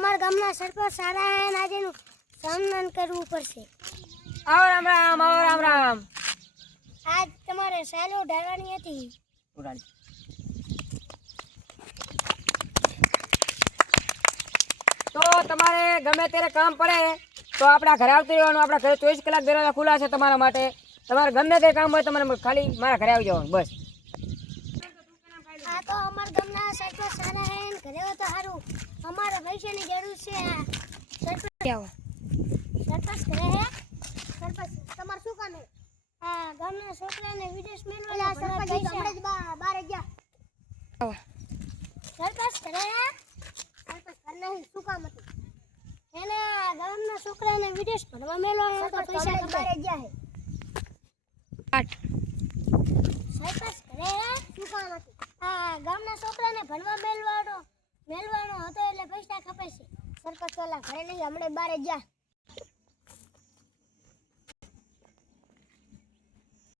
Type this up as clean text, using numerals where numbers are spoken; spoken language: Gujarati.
તમારા ગામના સરપંચ સારા હે ને આજેનું સન્માન કરવું પડશે. આવો રામ રામ, આવો રામ રામ. આજ તમારે સાલો ઢાળવાની હતી. ઉડાડી. તો તમારે ગમે ત્યારે કામ પડે તો આપણા ઘરે આવતું રહેવાનું. આપણા ઘરે 24 કલાક દરવાજા ખુલ્લા છે તમારા માટે. તમારે ગમે તે કામ હોય તમારે ખાલી મારા ઘરે આવી જવાનું બસ. આ તો અમારા ગામના સરપંચ સારા હે ને ઘરે હોય તો સારું. અમારે પૈસાની જરૂર છે. સરપંચ ઘરે હે? સરપંચ તમારે શું કામ હે? આ ગામના છોકરાને વિદેશ મેળવેલા સરપંચ હમણાં જ બહાર ગયા. સરપંચ ઘરે હે? સરપંચ ઘર નહીં, શું કામ હતું? એને ગામના છોકરાને વિદેશ ભણવા મેળવાનો હતો, પૈસા બહાર ગયા હે. સરપંચ ઘરે હે? શું કામ હતું? આ ગામના છોકરાને ભણવા મેળવાનો હતો એટલે પૈસા ખપે છે. સરપંચ ઓલા ઘરે નહીં, હમણાં બહાર ગયા.